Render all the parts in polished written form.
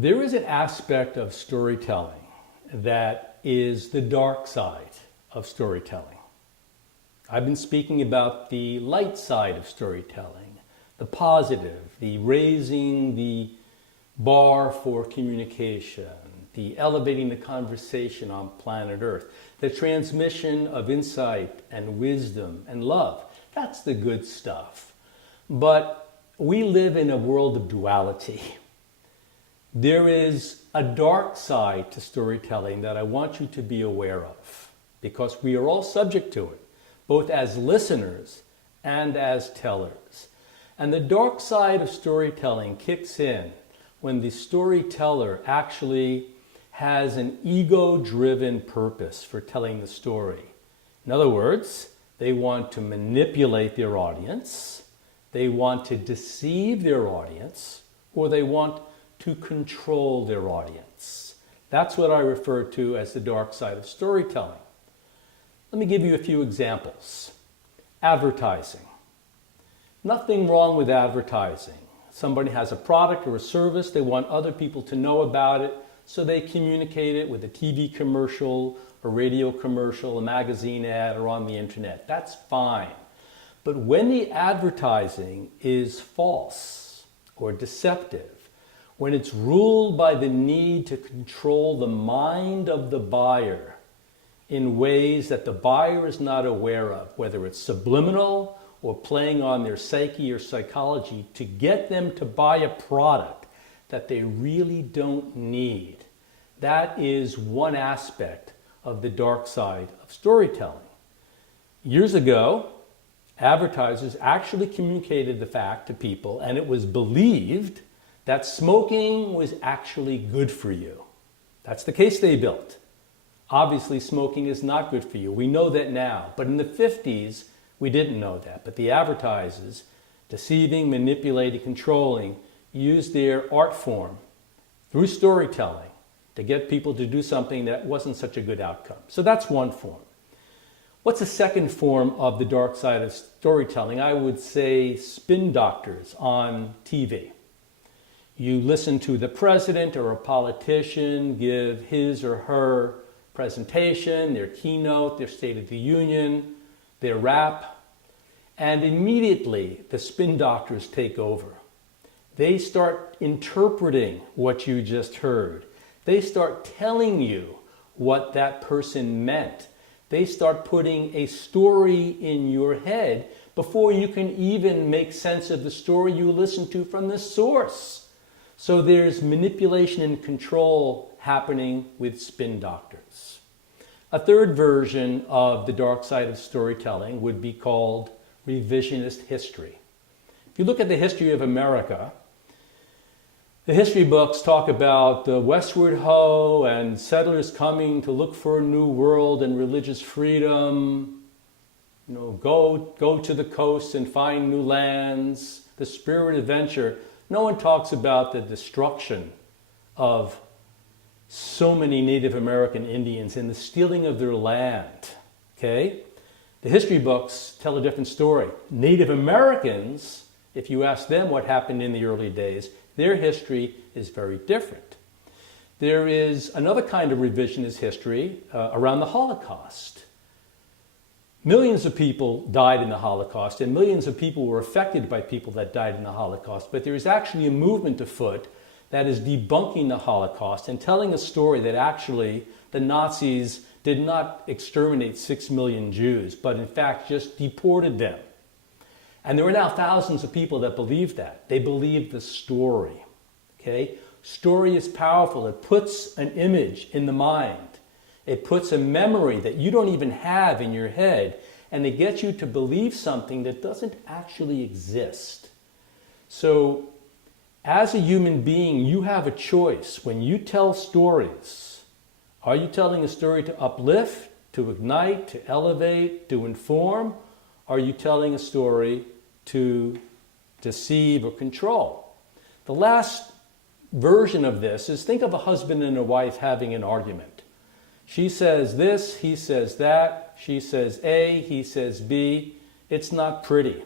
There is an aspect of storytelling that is the dark side of storytelling. I've been speaking about the light side of storytelling, the positive, the raising the bar for communication, the elevating the conversation on planet Earth, the transmission of insight and wisdom and love. That's the good stuff. But we live in a world of duality. There is a dark side to storytelling that I want you to be aware of, because we are all subject to it, both as listeners and as tellers. And the dark side of storytelling kicks in when the storyteller actually has an ego-driven purpose for telling the story. In other words, they want to manipulate their audience, they want to deceive their audience, or they want to control their audience. That's what I refer to as the dark side of storytelling. Let me give you a few examples. Advertising. Nothing wrong with advertising. Somebody has a product or a service, they want other people to know about it, so they communicate it with a TV commercial, a radio commercial, a magazine ad, or on the internet. That's fine. But when the advertising is false or deceptive, when it's ruled by the need to control the mind of the buyer in ways that the buyer is not aware of, whether it's subliminal or playing on their psyche or psychology to get them to buy a product that they really don't need, that is one aspect of the dark side of storytelling. Years ago, advertisers actually communicated the fact to people, and it was believed that smoking was actually good for you. That's the case they built. Obviously, smoking is not good for you. We know that now. But in the 50s, we didn't know that. But the advertisers, deceiving, manipulating, controlling, used their art form through storytelling to get people to do something that wasn't such a good outcome. So that's one form. What's a second form of the dark side of storytelling? I would say spin doctors on TV. You listen to the president or a politician give his or her presentation, their keynote, their State of the Union, their rap, and immediately the spin doctors take over. They start interpreting what you just heard. They start telling you what that person meant. They start putting a story in your head before you can even make sense of the story you listened to from the source. So there's manipulation and control happening with spin doctors. A third version of the dark side of storytelling would be called revisionist history. If you look at the history of America, the history books talk about the westward ho and settlers coming to look for a new world and religious freedom. Go to the coast and find new lands, the spirit of adventure. No one talks about the destruction of so many Native American Indians and the stealing of their land. Okay? The history books tell a different story. Native Americans, if you ask them what happened in the early days, their history is very different. There is another kind of revisionist history around the Holocaust. Millions of people died in the Holocaust, and millions of people were affected by people that died in the Holocaust. But there is actually a movement afoot that is debunking the Holocaust and telling a story that actually the Nazis did not exterminate 6 million Jews, but in fact just deported them. And there are now thousands of people that believe that. They believe the story. Okay? Story is powerful. It puts an image in the mind. It puts a memory that you don't even have in your head, and it gets you to believe something that doesn't actually exist. So, as a human being, you have a choice. When you tell stories, are you telling a story to uplift, to ignite, to elevate, to inform? Are you telling a story to deceive or control? The last version of this is, think of a husband and a wife having an argument. She says this, he says that, she says A, he says B. It's not pretty.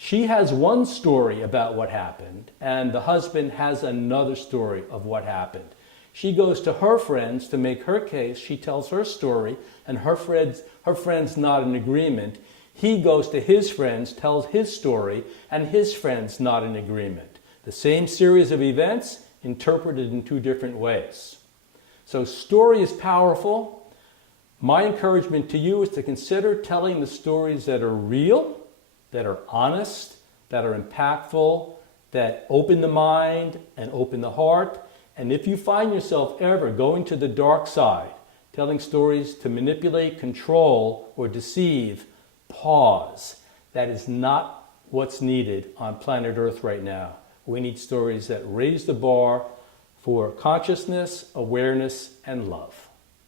She has one story about what happened, and the husband has another story of what happened. She goes to her friends to make her case. She tells her story, and her friends not in agreement. He goes to his friends, tells his story, and his friends not in agreement. The same series of events interpreted in two different ways. So story is powerful. My encouragement to you is to consider telling the stories that are real, that are honest, that are impactful, that open the mind and open the heart. And if you find yourself ever going to the dark side, telling stories to manipulate, control, or deceive, pause. That is not what's needed on planet Earth right now. We need stories that raise the bar for consciousness, awareness, and love.